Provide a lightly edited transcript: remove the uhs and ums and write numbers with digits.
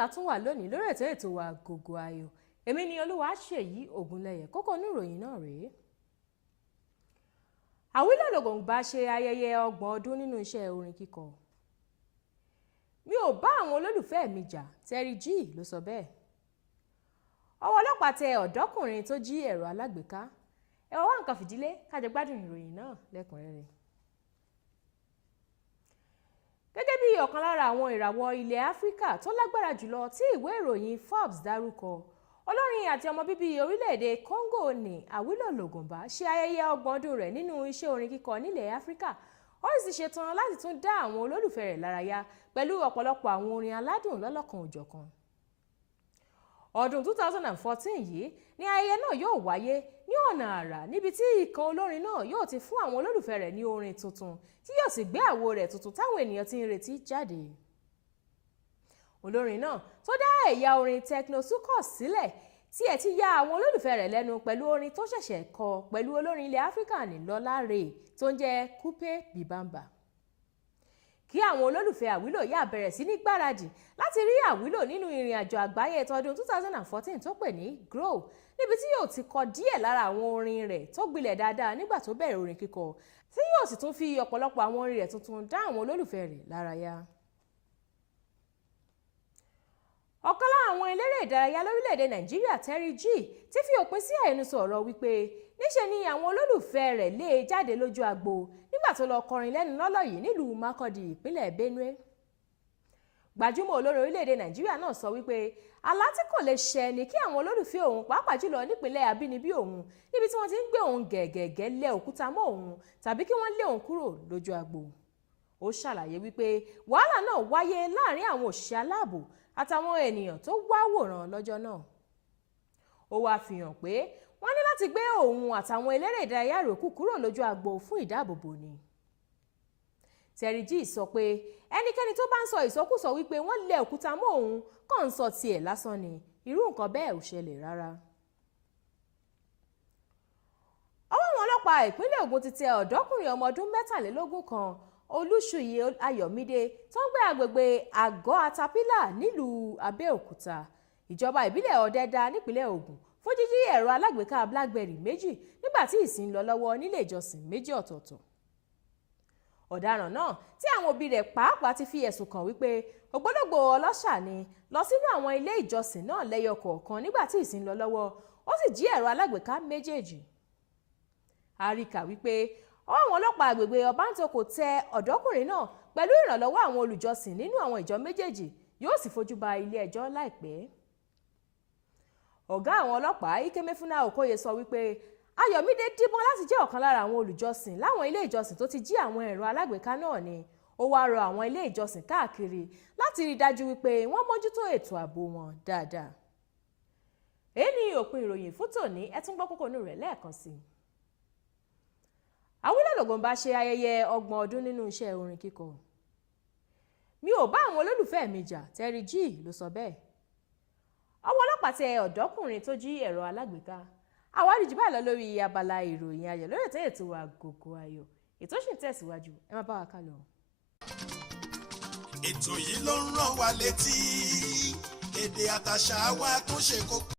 la tún wà lónìí lórí ètò wa Agogo Ayo. Èmi ni Olúwaṣèyí Ògúnlẹ̀yẹ. Kókó inú ìròyìn náà rèé. AWILO LONGOMBA ṣe ayẹyẹ 30 ọdún nínú iṣẹ́ orin kíkọ. Mi ò bá àwọn olólùfẹ́ mi jà, Terry G ló sọ bẹ́ẹ̀. Ọwọ́ ọlọ́pàá tẹ ọ̀dọ́kùnrin tó jí ẹ̀rọ alágbèéká. Ẹ wá nǹkan fìdílé ká jẹ gbádùn ìròyìn náà lẹ́kùnrẹ́rẹ́. Gẹ́gẹ́ bí ọ̀kan lára àwọn ìràwọ̀ ilẹ̀ Áfíríkà tó lágbára jùlọ tí ìwé ìròyìn Forbes dárúkọ, olórin àti ọmọ bíbí orílẹ̀-èdè Congo ní AWILO LONGOMBA ṣe ayẹyẹ 30 ọdún rẹ̀ nínú iṣẹ́ orin kíkọ nílẹ̀ Áfíríkà. Ó sì ṣetán láti tún dá àwọn olólùfẹ́ rẹ̀ lárayá pẹ̀lú ọ̀pọ̀lọpọ̀ àwọn orin aládùn lọ́lọ́kan òjọ̀kan. Ọdún 2014 yìí ni ayẹyẹ náà yóò wáyé ní ọ̀nà àrà níbi tí ìkan olórin náà yóò ti fún àwọn olólùfẹ́ rẹ̀ ní orin tuntun tí yóò sì gbé àwo rẹ̀ tuntun táwọn ènìyàn ti ń retí jáde. Olórin náà tó dá ẹ̀yà orin techno soukous sílẹ̀ tí ẹ̀ ti ya àwọn olólùfẹ́ rẹ̀ lẹ́nu pẹ̀lú orin tó ṣẹ̀ṣẹ̀ kọ pẹ̀lú olórin ilẹ̀ Áfíríkà ní Lọ́lá Rè tó ń jẹ́ Coupe Bibamba. Kí àwọn olólùfẹ́ AWILO yà bẹ̀rẹ̀ sí ní gbáradì láti rí AWILO nínú ìrìn àjò àgbáyé tọdún 2014 tó pè ní Grow, níbi tí yóò ti kọ díẹ̀ lára àwọn orin rẹ̀ tó gbilẹ̀ dáadáa nígbà tó bẹ̀rẹ̀ orin kíkọ, tí yóò sì tún fi ọ̀pọ̀lọpọ̀ àwọn orin rẹ̀ tuntun dá àwọn olólùfẹ́ rẹ̀ lárayá. Ọ̀kan lára àwọn eléré ìdárayá lórílẹ̀‐èdè Nàìjíríà, Terry G, ti fi òpin sí àhesọ ọ̀rọ̀ wípé níṣe ni àwọn olólùfẹ́ rẹ̀ lé jáde lójú agbo nígbà tó lọ kọrin lẹ́nu lọ́lọ́ yìí nílùú Makurdi, ìpínlẹ̀ Benue. Gbajúmọ̀ olórin orílẹ̀‐èdè Nàìjíríà náà sọ wípé àlá tí kò lè ṣẹ ni kí àwọn olólùfẹ́ òun pàápàá jùlọ nípínlẹ̀ abínibí òun níbi tí wọ́n ti ń gbé òun gẹ̀gẹ̀gẹ̀ lé òkúta mọ́ òun tàbí kí wọ́n lé òun kúrò lójú agbo. Ó ṣàlàyé wípé wàhálà náà wáyé láàrin àwọn òṣìṣẹ́ aláàbò àtàwọn ènìyàn tó wá wòran lọ́jọ́ náà. Ó wá fi hàn pé wọ́n ní láti gbé òun àtàwọn eléré ìdárayá yòókù kúrò lójú agbo fún ìdáàbòbò ni. Terry G sọ pé ẹnikẹ́ni tó bá ń sọ ìsọkúsọ wípé wọ́n lé òkúta mọ́ òun kàn ń sọ tiẹ̀ lásán ni, irú nǹkan bẹ́ẹ̀ ò ṣẹlẹ̀ rárá. Ọwọ́ àwọn ọlọ́pàá ìpínlẹ̀ Ògùn ti tẹ ọ̀dọ́kùnrin ọmọ ọdún 23 kan, Olúṣùyí Ayọ̀mídé, tó ń gbé agbègbè Àgọ́ Atapila nílùú Abẹ́òkúta, ìjọba ìbílẹ̀ Ọ̀dẹ́dá nípínlẹ̀ Ògùn, fún jíjí ẹ̀rọ alágbèéká BlackBerry méjì nígbà tí ìsìn lọ lọ́wọ́ nílé ìjọsìn méjì ọ̀tọ̀ọ̀tọ̀. Ọ̀daràn náà tí àwọn òbí rẹ̀ pàápàá ti fi ẹ̀sùn kàn wípé ògbólógbò ọlọ́ṣà ni lọ sínú àwọn ilé ìjọsìn náà lẹ́yọ kọ̀ọ̀kan nígbà tí ìsìn lọ lọ́wọ́, ó sì jí ẹ̀rọ alágbèéká méjèèjì. Àríkà wípé àwọn ọlọ́pàá agbègbè Ọbántòkò tẹ ọ̀dọ́kùnrin náà pẹ̀lú ìrànlọ́wọ́ àwọn olùjọsìn nínú àwọn ìjọ méjèèjì, yóò sì fojú ba ilé ẹjọ́ láìpẹ́. Ọ̀gá àwọn ọlọ́pàá Ikemefuna Okoye sọ wípé Ayọ̀mídé díbọ́n láti jẹ́ ọ̀kan lára àwọn olùjọsìn láwọn ilé ìjọsìn tó ti jí àwọn ẹ̀rọ alágbèéká náà ni. Ó wá rọ àwọn ilé ìjọsìn káàkiri láti rí dájú wípé wọ́n mójútó ètò ààbò wọn dáadáa. Èyí ni òpin ìròyìn fún tòní. Ẹ tún gbọ́ kókó inú rẹ̀ lẹ́ẹ̀kan sí i. AWILO LONGOMBA ṣe ayẹyẹ 30 ọdún nínú iṣẹ́ orin kíkọ. Mi ò bá àwọn olólùfẹ́ mi jà, Terry G ló sọ bẹ́ẹ̀. Ọwọ́ ọlọ́pàá tẹ ọ̀dọ́kùnrin tó jí ẹ̀rọ alágbèéká. Àwárí jù báyìí lọ lórí abala ìròyìn ayọ̀ lórí ètò wa Agogo Ayo. Ètò ṣì ń tẹ̀síwájú, ẹ má bá wa ká lọ. Ètò yìí ló ń rán wa létí èdè àtàṣà wa tó ṣe kókó.